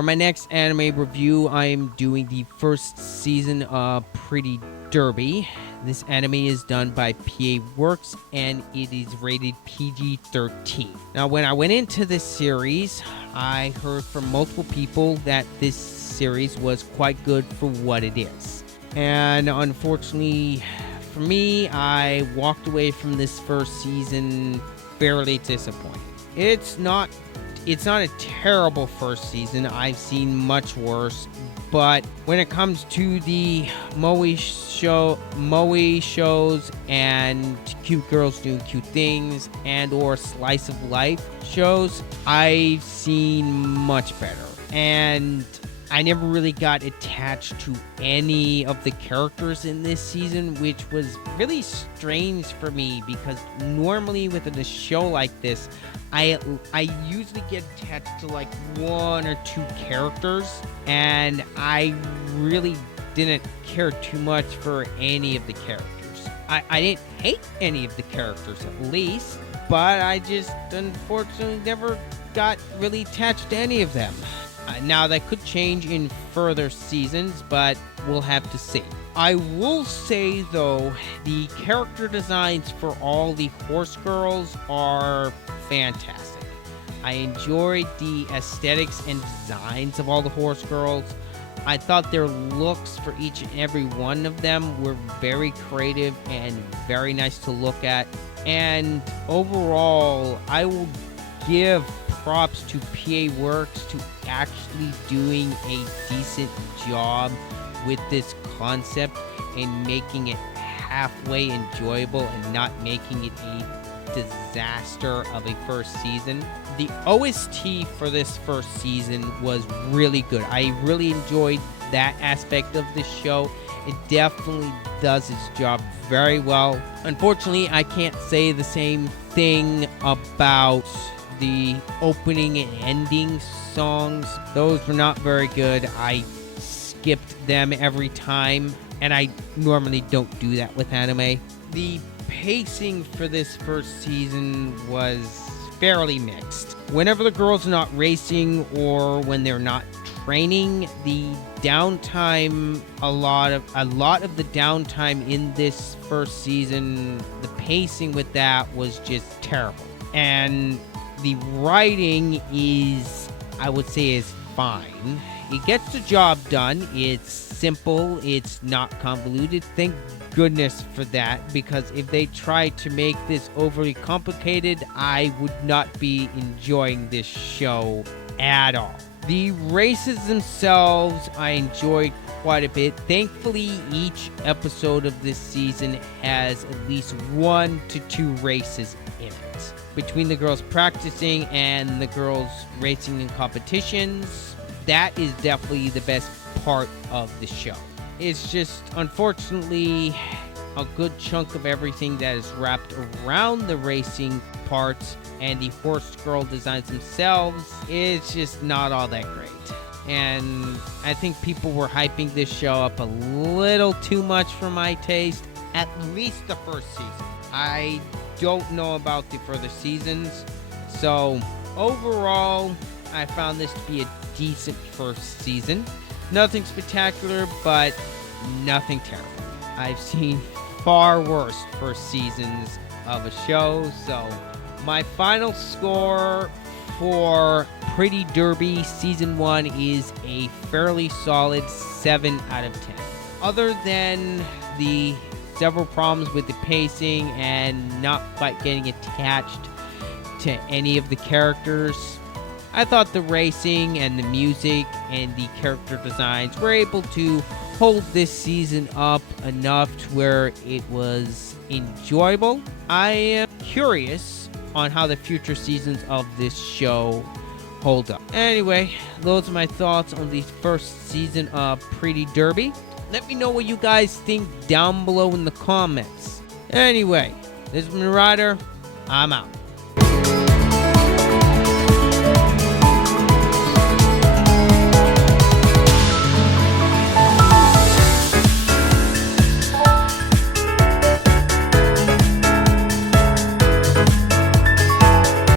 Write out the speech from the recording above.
For my next anime review, I am doing the first season of Pretty Derby. This anime is done by PA Works and it is rated PG-13. Now, when I went into this series, I heard from multiple people that this series was quite good for what it is. And unfortunately for me, I walked away from this first season fairly disappointed. It's not a terrible first season. I've seen much worse. But when it comes to the moe shows and cute girls doing cute things and or slice of life shows, I've seen much better. And I never really got attached to any of the characters in this season, which was really strange for me because normally within a show like this, I usually get attached to like one or two characters, and I really didn't care too much for any of the characters. I didn't hate any of the characters at least, but I just unfortunately never got really attached to any of them. Now, that could change in further seasons, but we'll have to see. I will say, though, the character designs for all the horse girls are fantastic. I enjoyed the aesthetics and designs of all the horse girls. I thought their looks for each and every one of them were very creative and very nice to look at. And overall, I will give props to PA Works to actually doing a decent job with this concept and making it halfway enjoyable and not making it a disaster of a first season. The OST for this first season was really good. I really enjoyed that aspect of the show. It definitely does its job very well. Unfortunately, I can't say the same thing about the opening and ending songs. Those were not very good. I skipped them every time, and I normally don't do that with anime. The pacing for this first season was fairly mixed. Whenever the girls are not racing or when they're not training, the downtime, a lot of the downtime in this first season, the pacing with that was just terrible. And the writing I would say is fine. It gets the job done. It's simple. It's not convoluted. Thank goodness for that, because if they tried to make this overly complicated, I would not be enjoying this show at all. The races themselves, I enjoyed quite a bit. Thankfully, each episode of this season has at least 1 to 2 races in it. Between the girls practicing and the girls racing in competitions, that is definitely the best part of the show. It's just, unfortunately, a good chunk of everything that is wrapped around the racing parts and the horse girl designs themselves is just not all that great. And I think people were hyping this show up a little too much for my taste, at least the first season. I don't know about the further seasons. So overall, I found this to be a decent first season. Nothing spectacular, but nothing terrible. I've seen far worse first seasons of a show. So my final score for Pretty Derby Season 1 is a fairly solid 7 out of 10. Other than the several problems with the pacing and not quite getting attached to any of the characters, I thought the racing and the music and the character designs were able to hold this season up enough to where it was enjoyable. I am curious on how the future seasons of this show hold up. Anyway, those are my thoughts on the first season of Pretty Derby. Let me know what you guys think down below in the comments. Anyway, this is Marauder. I'm out.